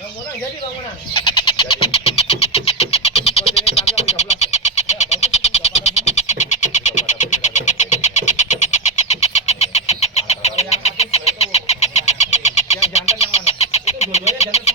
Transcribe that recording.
Bangunan jadi bangunan. Jadi. Oh, sini kami yang 13. Ya, bagus ini enggak pada bunyi. Tidak pada bunyi ada yang yang satu itu yang jantan yang mana? Itu dua-duanya jantan